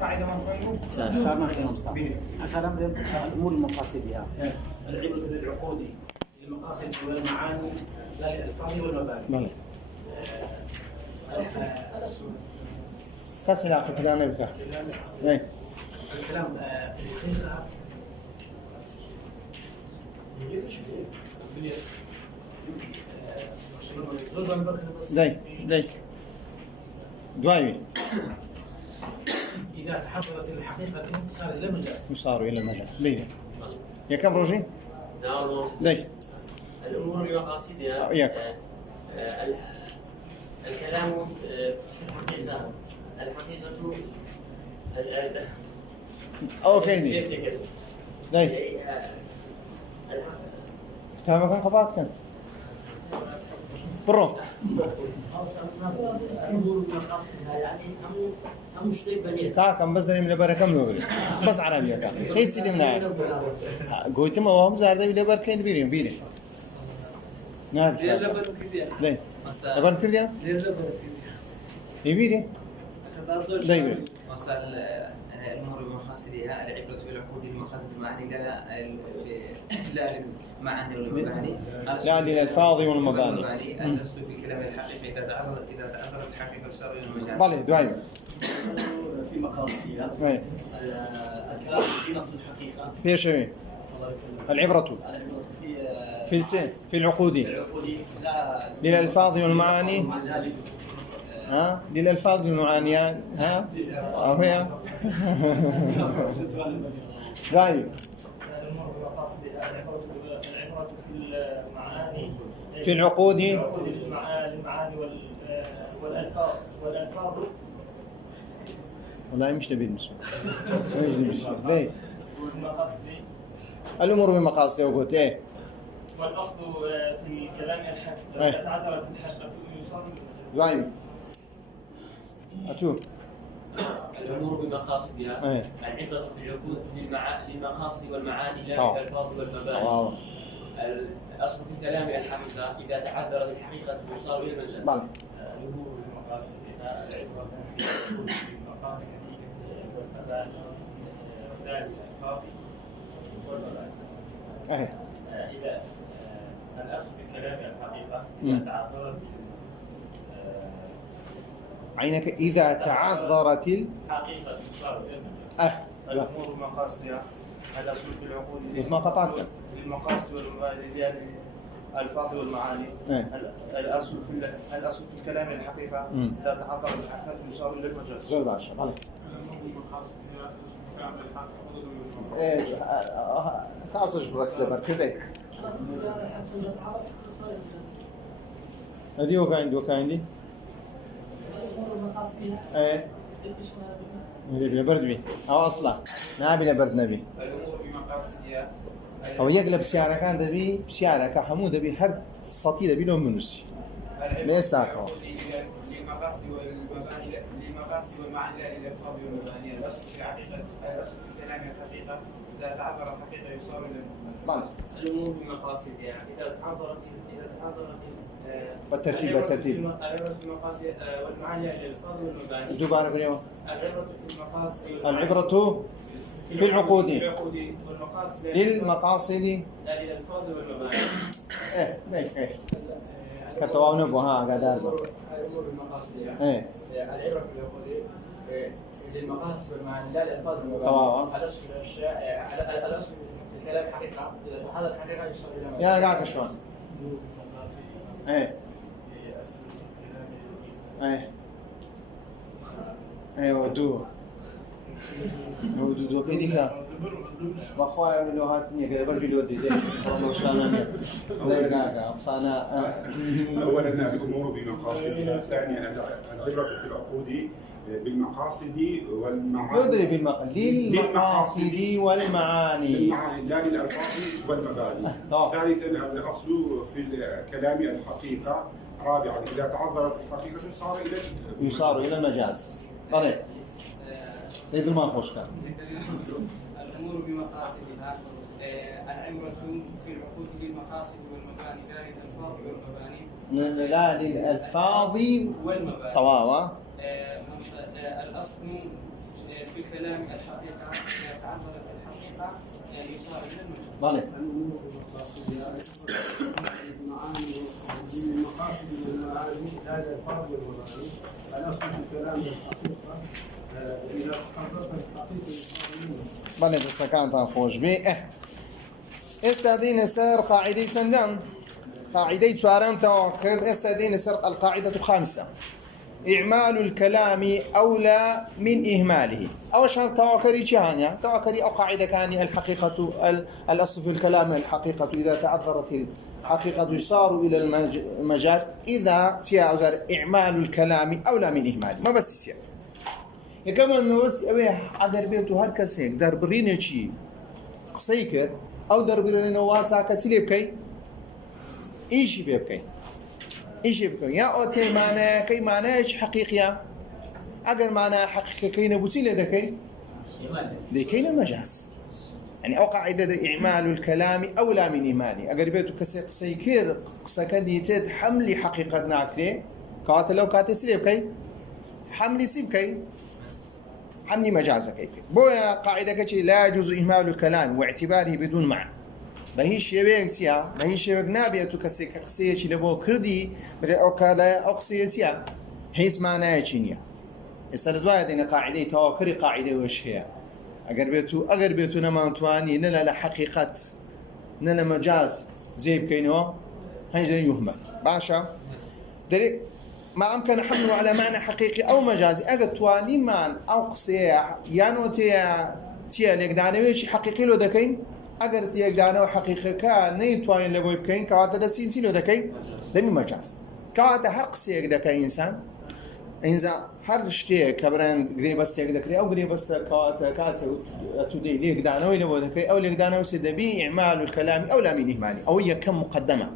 قاعدة ما نقول. سامع يا مصطفى. أخيرا الأمور المقاصدية. العبرة بالعقود للمقاصد والمعاني لا للألفاظ والمباني. كاس العقل كلام نبكى. الكلام في الحقيقة زين دوايوي إذا تحضرت الحقيقة صار إلى المجاز. يصاروا إلى المجاز. ليه؟ يا كم روجي؟ نعم. ليه؟ الأمور بمقاصدها. الكلام في الحقيقة أوكي. ليه؟ كتابك كان قبات كان. برو. كم بس دني من برا كم نقول بس عربية كان هيد سيدي مناعي قلت ما هم زارده بيلا بركين بيرين نعم ليه لبر كذا يبيري ليه الأمور بمقاصدها العبرة بالعقود المقاصد المعاني لا المعاني والمباني لا للألفاظ والمباني. الأصل في الكلام الحقيقي إذا تعذرت الحقيقة يصار إلى المجاز. بالي دوايم في مقاصدها الكلام في نص الحقيقة في شيء العبرة في العقود للألفاظ والمعاني للألفاظ والمعاني أو هي دوايم في العقود المعاني والألفاظ والله مش نبي نمشي ليه الأمور بمقاصدها وقلت إيه والأصل في كلام الحق تعذرت الحق يصر دوايم أتوه الأمور بمقاصدها. العبرة في العقود للمقاصد والمعاني لا للألفاظ والمباني. الأصل في الكلام الحقيقة إذا تعذرت الحقيقة يصار إلى المجاز. الأمور بمقاصدها العبرة في المقاصد والمباني لا للألفاظ والمباني. إذا الأصل في كلام الحقيقة إذا تعذرت عينك إذا تعذرت الحقيقة تصار إلى المجاز. الأمور بمقاصدها الأصل في العقود ما قطعت للمقاصد والمباني الألفاظ والمعاني. الأصل في الكلام الحقيقة إذا تعذرت الحقيقة يصار إلى المجاز. زود 10 إيه كاسج بركس لبر كذا هذه وكاين ايه اللي برد بي او اصلا نابي برد نبي الأمور بمقاصدها او يقلب سيارة كان دبي سيارة كحمود دبي هر سطي دبي لو منوسي ليش تاكو للمقاصد والمعاني لا للألفاظ والمباني. الأصل في الحقيقة الأصل في الكلام الحقيقة إذا تعذر الحقيقة يصار إلى الأمور بمقاصدها إذا تعذرت بالترتيب العبرة في المقاصد والمعاني لا للألفاظ والمباني. دوباره اليوم العبرة في المقاصد العبرة في العقود والمقاصد للمقاصد لا للألفاظ والمباني. ايه كتواو نبو قاعد الأمور بمقاصدها. ايه العبرة في العقود للمقاصد والمعاني لا للألفاظ والمباني. تمام. الأصل في الأشياء الأصل في الكلام حقيقة إذا تحضر الحقيقة يصل إلى مجاز. يا قاعد شوان ايه ودو كذا واخويا لو هاتني كذا بربي لو دي والله شلون الله يرقاك صانا اولا الامور بمقاصدها. ثانيا العبره في العقود بالمقاصد والمعاني للمقاصد والمعاني لا للالفاظ والمباني. ثالثا الاصل في الكلام الحقيقه. رابعا اذا تعذرت الحقيقه يصار الى المجاز. طيب سيد المنقوش كان الأمور بمقاصدها العبرة في العقود للمقاصد والمباني لا للألفاظ والمباني. لا للألفاظ والمباني. طواوة. الأصل في الكلام الحقيقة إذا تعذرت الحقيقة يصار إلى المجاز. بالي المعاني والمقاصد والمعاني لا للفرد والمعاني. الاصل في الكلام الحقيقه اذا تحققت الحقيقه. بالي دستكان خوش بي استاذين سر قاعدة سندم قاعدة شوارم توكرد استاذين سر القاعدة الخامسة إعمال الكلام أولى من إهماله. أول شيء توكري جهانيا توكري أو قاعدة كاني الحقيقة الأصل في الكلام الحقيقة إذا تعذرت الحقيقة يصار إلى المجاز إذا تيازر إعمال الكلام أولى من إهماله ما بس يصير كمان ما بس أبي أقدر بيته هركس هيك در برينه شيء قصيكر أو در برينه واسع كتير بكي إيش بيبكي إيش بيبكي يا أوتي معنا كي معنا إيش حقيقية أقدر معنا حقيقة كي نبوتي لدكي لكينا مجاز يعني أو قاعدة إعمال الكلام أولى من إهماله أقدر بيته قصيكر قصكديتت حمل حقيقة ناكله كات لو كات سير بكي حمل سيبكي حمل مجازك كيف بويا قاعدة كشي لا يجوز إهمال الكلام واعتباره بدون معنى ما هي شيء سيا ما هي شيء نابية كقصية شيء لبو كردي أو كلا أو قصية سيا هيس معناه شينيا السنة واحدة إن قاعدة توكري قاعدة وش هي أجر بيتو نما أنتواني نلا لحقيقة نلا مجاز زي بكينو هنجري يهمل باشا دري ما أمكن حمله على معنى حقيقي أو مجازي أجر تواني مان أو قصية يانو تيا لك دانويش حقيقي لو دكين أجر تيا دانو حقيقي كان نيتواني لبو بكين كواتا دسينسي لو دكين دمي مجاز كواتا هر قصية دكين إنسان إنزا هر شتى كبران غريبست يقدر أو غريبست كات تودي ليك دانو إلى بودك أو ليك دانو سدبي إعمال الكلام أو لا من إهماله أو هي كم مقدمة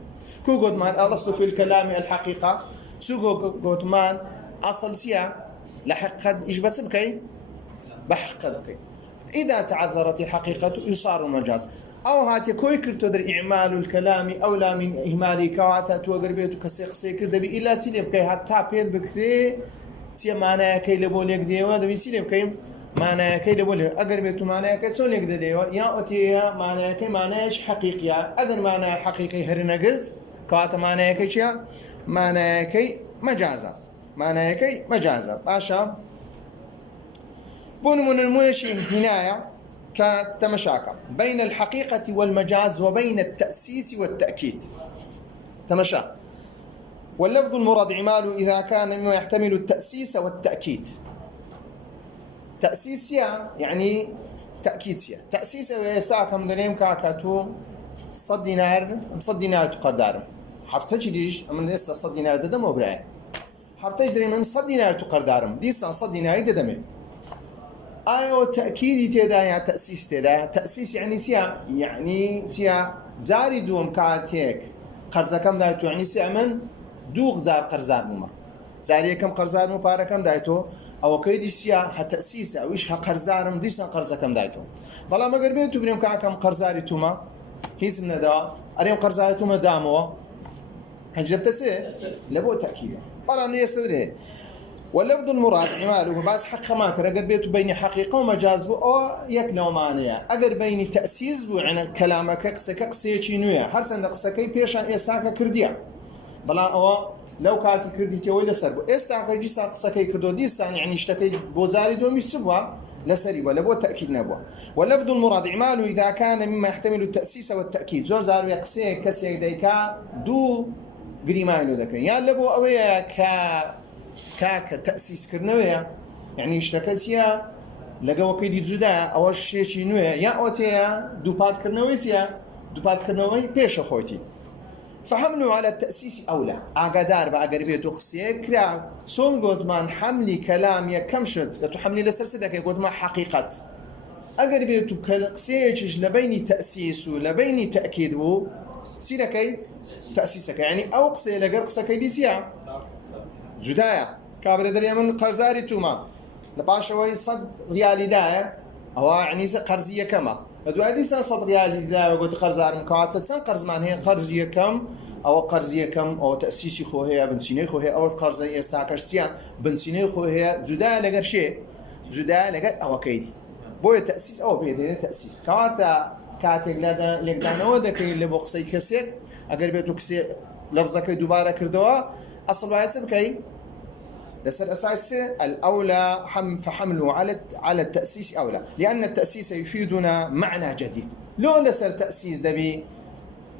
كو قد مان الأصل في الكلام الحقيقة سوق قد مان أصل سيا لحق قد إيش بس بكي بحق بكي إذا تعذرت الحقيقة يصار المجاز أو هاتي كوي كرتودر إعمال الكلام أو لا من إهماله كواتا توقر بيتو كسيقسي كردبي إلا تيلي بكي حتى بيل بكري تيا معناه كي لبوليك ديوا دبي تيلي بكي معناه كي لبوليك أقر بيتو معناه كي توليك ديوا يا أتيا معناه كي معناهش حقيقيا أقر معناه حقيقي هرنا قلت كواتا معناه كي شيا معناه كي مجازا معناه كي مجازا باشا بون من المنشي هنايا كتمشاكا بين الحقيقة والمجاز وبين التأسيس والتأكيد تمشى واللفظ المراد إعماله إذا كان مما يحتمل التأسيس والتأكيد تأسيس يعني تأكيد تأسيس ويستاكم دريم كاكاتو صد دينار تقدر حفتج ديش من لسه صد دينار دم وبراء حفتج دريم من صد دينار تقدرم دي صد دينار دمه أيوة تأكيد تدا يعني تأسيس تدا تأسيس يعني سيا زاري دوم كاتيك قرض كم دايتو يعني سيا من دوغ زار قرضار مما زاري كم قرضار مو بارا كم دايتو أو كيدي سيا هتأسيس أو إيش هقرضارم ديسا قرض كم دايتو فلا ما قربيتو بريم كم قرضاري توما هيس من دا أريم قرضاري توما دامو هنجرب تسي لبو تأكيد فلا نيستدري واللفظ المراد إعماله باز حق ما كرجت بيته بين حقيقة ومجاز أو يكنو معناه أجر بين تأسيس وعن كلامك قصة شينويا هل سند قصة كي بيشان إستاك كرديا بلا أو لو كانت كردية ولا سرب إستاك جيسا قصة كي كردو ديسان يعني اشتكي بوزاري دو مش سبوا لسري ولا بو تأكيد نبوا واللفظ المراد إعماله إذا كان مما يحتمل التأسيس والتأكيد زور زارو يقصي كسي ديكا دو جريمانو ذكرين يا لبو أويا كاك تأسيس كرنويا يعني اشتكتيا لقوا كيدي جدا أو شيء شنويا يا أوتيا دوبات كرنوي بيش خويتي فحملوا على التأسيس أولى أقدار بأقربية قصية كلا صون قد من حملي كلام يكمشد تحملي لسلسلة قد ما حقيقة أقربية قصية لبيني تأسيس ولبيني تأكيد سيلكي تأسيسك يعني أو قصية لقر قصة كيديتيا جدايا كابر دريا من قرزاري توما لباشوي صد ريالي داير أو يعني قرزية كما هذا صد ريالي داير وقلت قرزار مكاتب سن قرز مان هي قرزية كم أو قرزية كم أو تأسيسي خو هي بنسيني خو هي أو قرزية استعكشتيا بنسيني خو هي جدايا لقر شيء جدا لقد أو كيدي بوي تأسيس أو بيدين تأسيس كواتا كاتك لقدان ودك اللي بقصي كسيك أقل بيتو كسي لفظك دوباره كردوا أصل واحد سبكي لسر أساس الأولى فحمله على التأسيس أولى لأن التأسيس يفيدنا معنى جديد لو لسر تأسيس دبي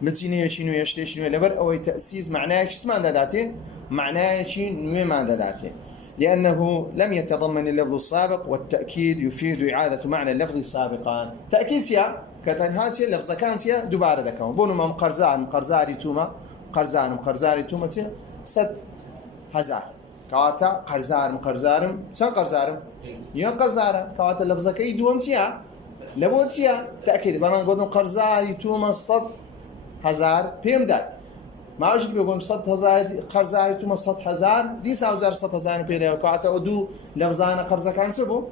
متيني شنو يشتري شنو لبر أو تأسيس معناه شو اسمه داته معناه شنو ما داته لأنه لم يتضمن اللفظ السابق والتأكيد يفيد إعادة معنى اللفظ السابقا تأكيد سيا كتنهاسيا لفظ كانسيا دوباره دكهم بونو ما مقرزاري توما مقرزاري توما سيا 100,000 كواتا قرزارم سن قرزارم يا قرزارة كواتا لفظ كي دوم سيا لبود سيا تأكيد بنا نقول قرزاري توما 100,000 بيم داد ما أجد بيقول 100,000 قرزاري توما 100,000 دي ساوزار 100,000 بيدا كواتا أدو لفظانا قرزة كان سبو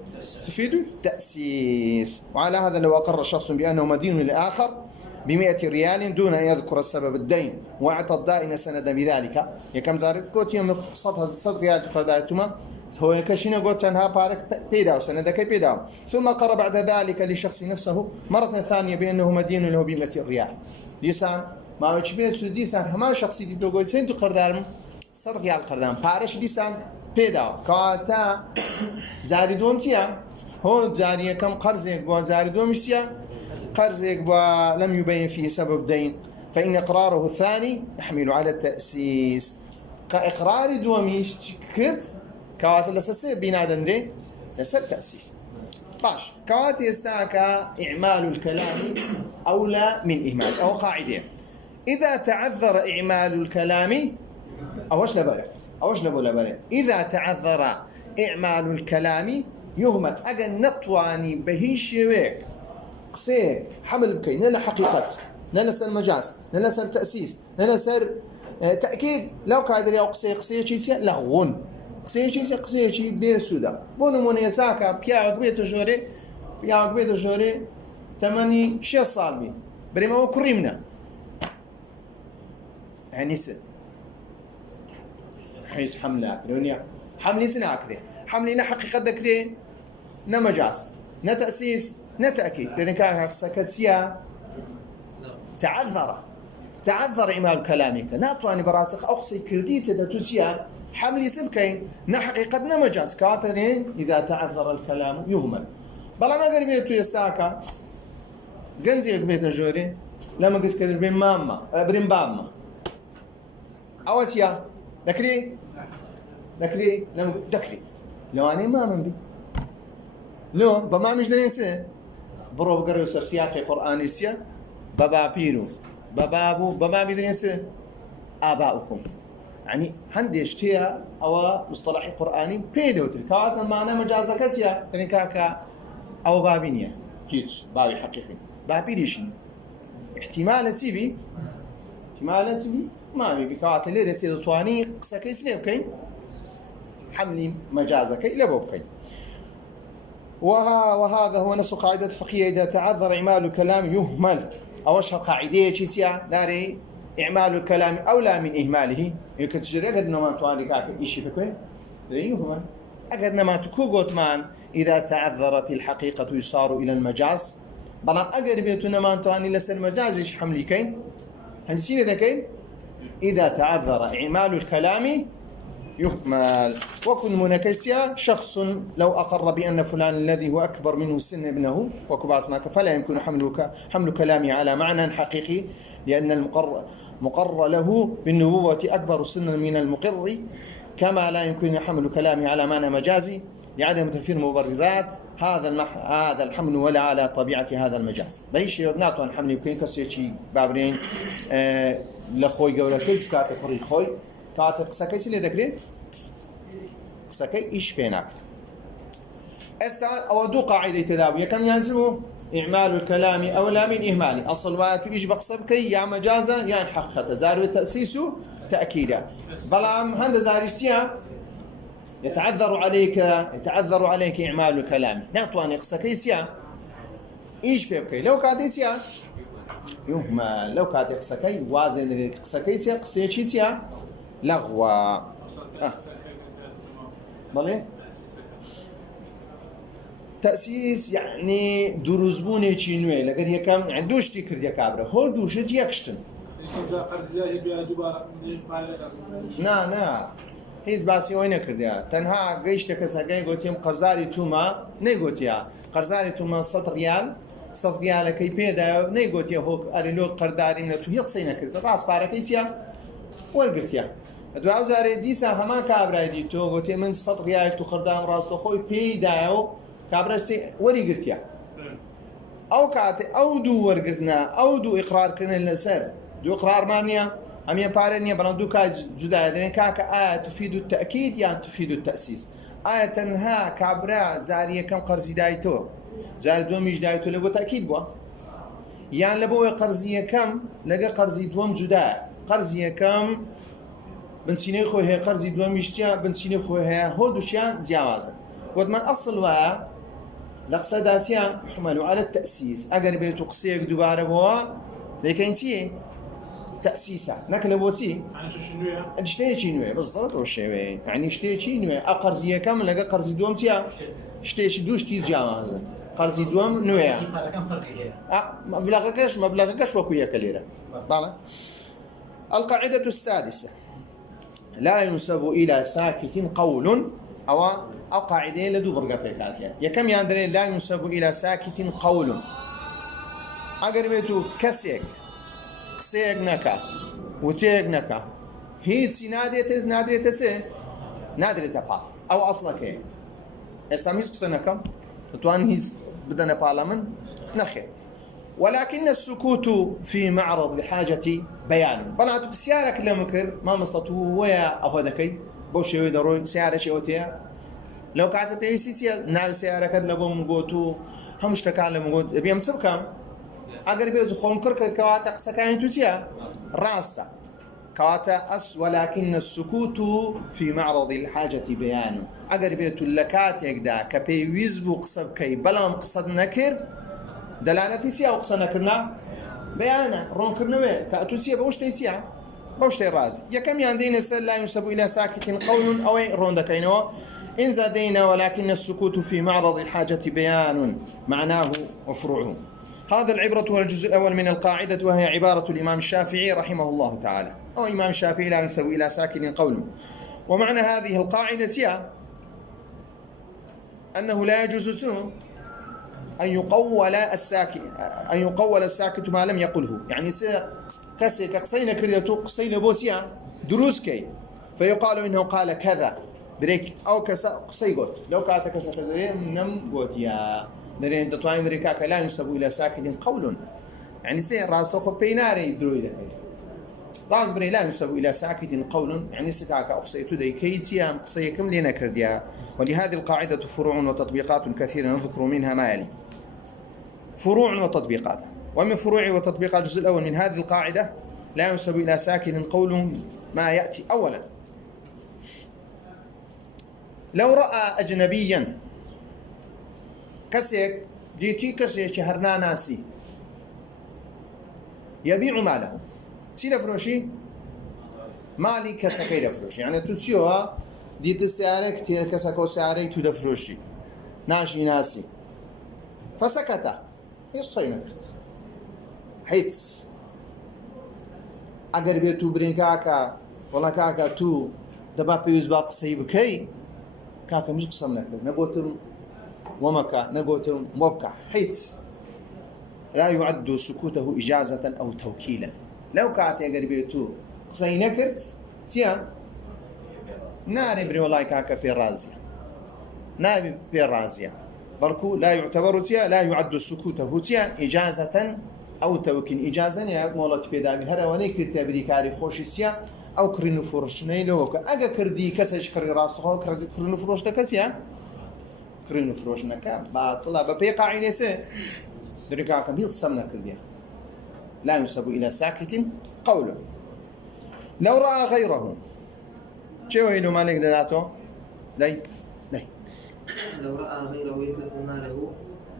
تفيدوا تأسيس وعلى هذا لو أقر شخص بأنه مدين لآخر ب100 ريال دون أن يذكر السبب الدين وأعطى الدائن سندا بذلك يكم زارب قلت يوم 100 ريال قرزاري توما هو كشينا قلت أنها بارك بيدا سندا كي بيدا ثم قر بعد ذلك لشخص نفسه مرة ثانية بأنه مدين له ب100 ريال لسان ما وجبت سديسان هما شخصي دي تقول سنتو قردارم 100 ريال قردام بارش لسان بيدا كاتا زاري دومتيا هو زاري كم قرزك بو زاري دومتيا قرزك ولم يبين فيه سبب دين فإن إقراره الثاني يحمل على التأسيس كإقرار دوميش كرت كوات لسه بنادم دي لسه تأسيس باش كوات يستاكا إعمال الكلام أولى من إهمال أو قاعدة إذا تعذر إعمال الكلام أوش لبالي إذا تعذر إعمال الكلام يهمل أجل نطواني بهيش ويك قصير حمل بكي نلا حقيقة نلا سر مجاز نلا سر تأسيس نلا سر تأكيد لو كادر يا قصير شيء لغون قصير شيء بين سودا بونو موني ساكا بياو بيت جوري تمني شيء صالبي بريما وكريمنا يعني سن حيث حملة دنيا حملي سنة أكله حملنا حقيقة ذكرين نمجاز نتأسيس نتأكيد لأن كان سكتسيا تعذر إعمال كلامك ناطواني براسخ أخصي كرديت تتوسيا حملي سبكين نحقيقة نمجاز كاترين إذا تعذر الكلام يهمل بلا ما قربيتو يستاكا قنزي قبيت جوري لما قس كدر بين برين بامما أوتيا ذكري لما ذكري لو أنا ما من بي لو بما مش درينسه برو بقرأ يسر سياقي قرآني سيا بابا بيدرينسه آباؤكم يعني هندي اشتيا أو مصطلح قرآني بيدوتل كواتا معنا مجازة كسيا تريكاكا أو بابينيا كيتش بابي حقيقي بابي ريشين احتمال تبي ما بي كواتا اللي رسيد طواني قصة كيس ليبكين حملي مجازة كي لبوبكين وهذا هو نفس قاعدة الفقهية إذا تعذر إعمال الكلام يهمل أو أشهر قاعدة تشيتيا داري إعمال الكلام أولى من إهماله يمكن تجري أقدر نما تواني كافي إيشي بكوي يهمل أقدر نما تكوغوت مان إذا تعذرت الحقيقة يصار إلى المجاز بلا أقدر بيتو نما تواني لسر المجاز إيش حملي كين هنسين إذا كين إذا تعذر إعمال الكلام يهمل وكن منكسيا شخص لو أقر بأن فلان الذي هو أكبر منه سن ابنه وكباس ماك فلا يمكن حمل كلامه على معنى حقيقي لأن المقر له بالنبوة أكبر سنا من المقر كما لا يمكن حمل كلامه على معنى مجازي لعدم توفير مبررات هذا الحمل ولا على طبيعة هذا المجاز بيش يغناطوا عن حمل يمكن كسيتي بابرين لخوي قولة كيس كاتي قري خوي كاتي قساكي سيلي ذكرين قساكي إيش بينك أو دو قاعدة تداوية كم ينزلوا إعمال الكلام أولى من إهماله الصلوات إيش بقصب كي يا مجازة يا حقيقة زاروا تأسيسه تأكيدا بلام هند زاريستيا يتعذر عليك إعمال الكلام نعطواني قساكيسيا إيش بيبكي لو كاديسيا يهمل لو كادي قساكي وازن قساكيسيا قسيتشيسيا لغوا بلي تأسيس يعني دروزبوني تشينوي لكن هي كم يعني دوش تكرد يا كابرا هول دوشت يكشتن نا هیچ باسی ئەوەی نەکردیا تەنها گەیشتە کەسەکەی گوتیم قەرزاری تومە نەیگوتیا قەرزاری تومە 100 ریال 100 ریالەکەی پێدایە نەیگوتیە هۆک ئەرلۆ قەرداریم لە تو هیچ قسەی نەکرد ڕاست پارەکەی چییە وەرگرتیا دوای جارێ دیسا هەمان کابرای دی تۆ گوتێ من 100 ریال تو قەردام ڕاستەخۆی پێیدایە و کابرا وەریگرتیا ئەو کاتێ ئەو دوو وەرگرتنە ئەو دوو ئیقرارکردن لەسەر دوو ئیقرارمان نییە ئەمیان پارە نییە بەڵام دوو کات جودایە دەڵێن کاکە ئایا تفید التأکید یان تفید التأسیس ئایا تەنها کابرا جاری یەکەم قەرزی دایتۆ جاری دووەمیش دایتۆ لە بۆ تاکید بووە یان لە بۆی قەرزی یەکەم لەگە قەرزی دووەم جودایە قەرزی یەکەم بنچینەی خۆی هەیە قەرزی دووەمیشتیان بنچینەی خۆی هەیە هۆ دووشیان جیاوازن وتمان ئەسڵ وایە لە قسەدا چیان يحمل على التأسيس ئەگەر بێت و قسەیەک دووبارە بووە دەیکەین چی تأسيسه نكله بوتي شتيشي نوي بالضبط والشيء يعني شتيشي نوي أقرزية كم لقى قرزي دوم تيا شتيشي دوش تيجي عازم قرزي دوم نوي مبلغكش وكويا كليرة طبعا. القاعدة السادسة لا ينسب إلى ساكت قول أو قاعدة لدو برقة يا كم يندري لا ينسب إلى ساكت قول أقربتو كسيك قسەیەک نەکا وتەیەک نەکا هیچی نادرێتە چێ نادرێتە پاڵ ئەو ئەسڵەکەیە ئێستا هیچ قسە نەکەم دەتوانن هیچ بدەنە پاڵە من نەخێر ولكن السكوت في معرض لحاجة بيان بەڵام پرسیارێک لەم کرد مامۆستا وەیە ئەوە دەکەی بۆ شێوەی دەڕۆی سیارەشی ئەوەتەیە لەو کاتە پێویستی چییە ناوی سیارەکەت لە بۆ من گوت و هەموو شتەکان لە من گوت بێم چ بکەم ئەگەر بێت خۆم کرد کەواتە قسەکانی تو چییە ڕاستە کەواتە ولكن السكوت في معرض الحاجة بيان ئەگەر بێت لە کاتێکدا کە پێویست بوو قسە بکەی بەڵام قسەت نەکرد دەلالەتی چییە ئەو قسە نەکردنا بەیانە ڕوونکردنەوەی کە ئەتو چییە بەو شتەی چییە بەو شتەی ڕازی یەکەمیان دێنە سەر لا ينسب إلى ساكت قول ئەوەی ڕۆن دەکەینەوە إن زادينا ولكن السكوت في معرض الحاجة بيان معناه وفروعه. هذا العبرة هو الجزء الأول من القاعدة وهي عبارة الإمام الشافعي رحمه الله تعالى أو إمام الشافعي لا ينسب إلى ساكن قول ومعنى هذه القاعدة هي أنه لا يجوز أن يقول الساكت ما لم يقله يعني كسي كقصينا كريتو قصينا بوسيا دروس كي فيقال إنه قال كذا بريك أو قصي قلت لو كانت كسا كذا نم قلت يا درين دتوان أمريكا لا ينسب إلى ساكن قول يعني سين راس تأخذ بيناري درويدة راس بري لا ينسب إلى ساكت قول يعني سكاك أقصيت ذي كيتيا قصيكم لنا كرديا ولهذه القاعدة فروع وتطبيقات كثيرة نذكر منها ما يلي فروع وتطبيقات ومن فروع وتطبيقات الجزء الأول من هذه القاعدة لا ينسب إلى ساكن قول ما يأتي أولا لو رأى أجنبيا كسيك جيتي كسيك شهرنا ناسي يبيع ماله سيدا فروشي مالي كسكي دفروشي يعني تتسيوها ديت السعر كتير كسكو سعري تدفروشي ناشي ناسي فسكت يصينك حيث اگر بيتو برين كاكا ولا كاكا تو دبا بيوز باق سيبكي كاكا مش قسم لك نبوتم ومكا نبوتم وبكا حيث لا يعد سكوته إجازة أو توكيلا لو كانت يقربيتو قصي نكرت تيا ناري بري والله كاكا في الرازية ناري في الرازية بركو لا يعتبر تيا لا يعد سكوته تيا إجازة أو توكيل إجازة يا مولات في داقي هذا ونيكر تبري كاري خوش تيا أو كرينو فرش نيلو أجا كردي كسش كري راسه كرينو فرش تكسيا كرينو فروش نكا باطلة ببي قاعدة سه دريكا كبير سمنا كرديا لا ينسب إلى ساكت قوله لو رأى غيره شو يلو مالك دلاتو داي لو رأى غيره يتلف ماله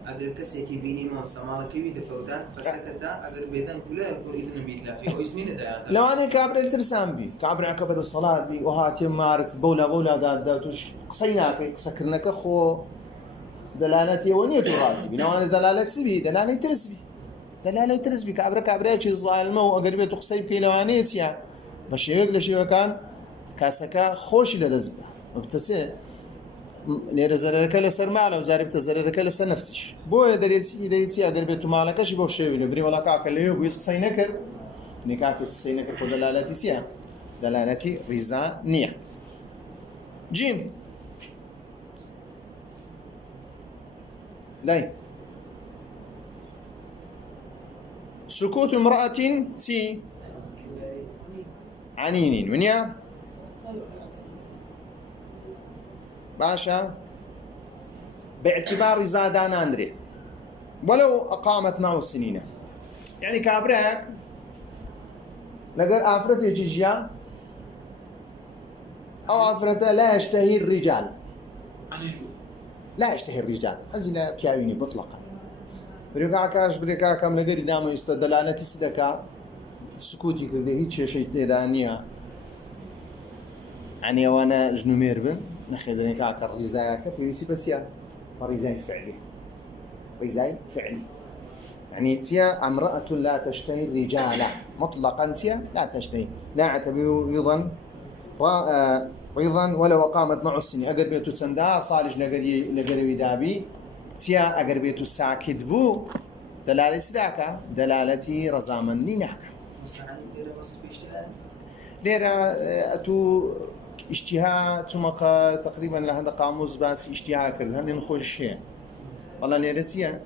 أجر كسيكي بيني ما استعمال كيوي دفوتان فسكت أجر بيدن كله يقول إذن بيتلافي أو اسمين داياتا لو أنا كابر الترسام بي كابر عقبة الصلاة بي وهاتي مارت بولا دادوش قصيناك قسكرناك خو دلالتي ونية الرازي بنوان دلالة سبي دلالة ترسبي دلالة ترسبي كابرا شي ظالمة وأقربية تخصيب كيلوانيتيا بشيوك لشيوك كان كاسكا خوش لدزبه وبتسي لێرە زەرەرەکە لەسەر ماڵە و جارێ بتە زەرەرەکە لەسەر نەفسیش بۆیە دەرێتی ئەگەر بێت و ماڵەکەشی بۆ شێوی لە بری وڵا کاکە لەوێ بووی قسەی نەکرد نێکاکە قسەی نەکرد خۆ دەلالەتی چییە؟ دەلالەتی ڕیزا نییە. جیم لای سكوت امرأة تي عنين منيا باشا باعتبار زادان أندري ولو أقامت معه سنين يعني كابراك لقد أفرت جيجيا أو أفرت لا يشتهي الرجال لا يشتهي الرجال هذه لا بياويني مطلقا بريكا كم لقد دامو يستدلانة تسدكا سكوتي كده هيك شيء تدانيها يعني وانا جنومير بن نخدني كاك الرزايا في يسيبتيا رزاي فعلي رزاي فعلي يعني تيا امرأة لا تشتهي الرجال مطلقا تيا لا تشتهي لا اعتبر رضا ولو قامت معه السنة أقر بيتو تسندا صالج لقروي دابي تيا أقر بيتو ساكت بو دلالة سداكا دلالتي رزامن نيناكا ليرة أتو اشتهاء تمقى تقريبا لهذا قاموس باس اشتهاء كل هذا نخوش شيء والله ليرتيا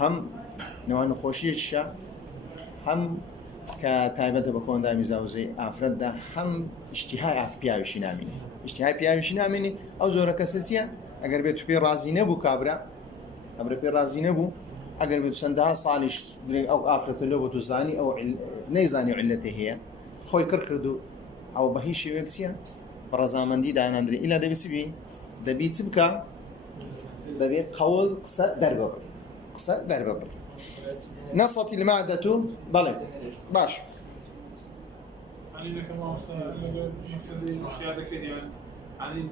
هم نوع نخوشي الشا هم كتايبة بكون دامي زوزي أفراد ده هم اشتهاء بياوشي ناميني اشتهاء بياوشي ناميني أو زورة كسرتيا أقرب بيتو بي رازي نبو كابرا أقرب بي رازي نبو أقرب بيتو سندها صالش أو أفراد اللي بتوزاني أو نيزاني علته هي خوي كركردو أو بهيشي ويكسيا برزامندي دانا ندري إلا دبي سبي دبي تبكى دبي قول قصة دربر قصة دربر نصت المعدة بلد باش يعني لك ما مثلا الأشياء ذكر يعني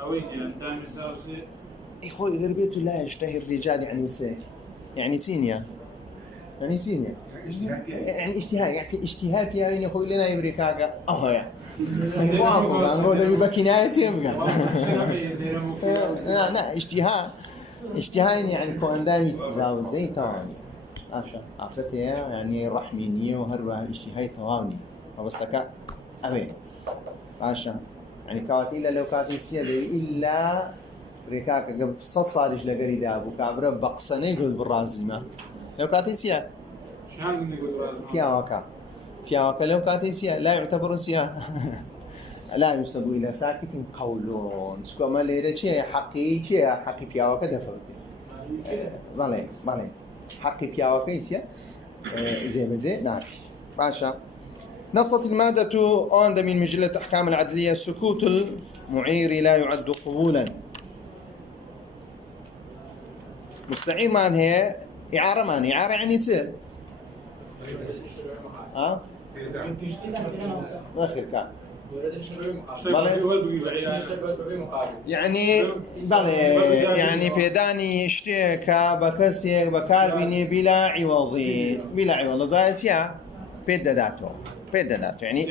أوين يعني دائما زاوزي إخوي غربيته لا يشتهي الرجال يعني سينيا يعني سينيا يعني اشتهاء يا وين يخوي لنا يبريكاكا أوه يعني نقول ده بكناية تبقى لا اشتهاء يعني كون دامي تزاوج زي تواني عفتها يعني رحمينية وهربا اشتهاء تواني وبستك أبين عشان يعني كواتي إلا لو كاتي سيادة إلا بريكاكا قبل صالج لقري دابو كابرا بقصني قد بالرازمة لو كاتي سيادة بياوكا لو كاتي سيا لا يعتبر سيا لا يسبوا إلى ساكت قولون سكو ما ليرة شيء حقي بياوكا دفرتي ظلين حقي بياوكا سيا زي نعطي باشا نصت المادة عند من مجلة أحكام العدلية سكوت المعير لا يعد قبولا مستعير مان هي إعارة يعني تصير آخر كان يعني بيداني اشتكى بكسي بكاربيني بلا عوض باتيا بيداداتو يعني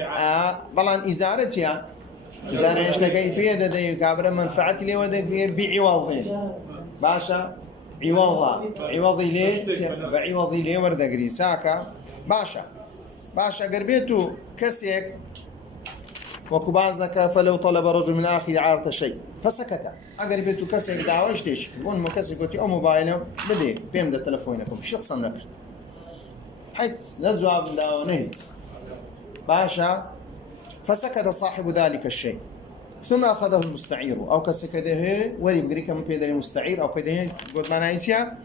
بلان إزارتيا إزارة اشتكيت بيدا دي كابرا منفعتي لي ودك بعوضين باشا عوضي لي وردك ريساكا باشا قربيتو كسيك وكبازك فلو طلب رجل من آخر عارة شيء فسكت قربيتو كسيك دعوة ايش بون مو كسيك قلتي أو موبايله بدي بيم ده تلفونكم شخصا نكرت حيث نجواب لا ونهيت باشا فسكت صاحب ذلك الشيء ثم أخذه المستعير أو كسكده ولي بقريكا من بيدر المستعير أو كده قد ما نايسيا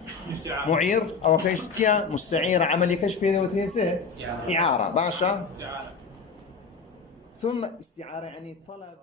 معير أو كيستيا مستعير عملي كش بيدر وتنسى إعارة باشا ثم استعارة يعني طلب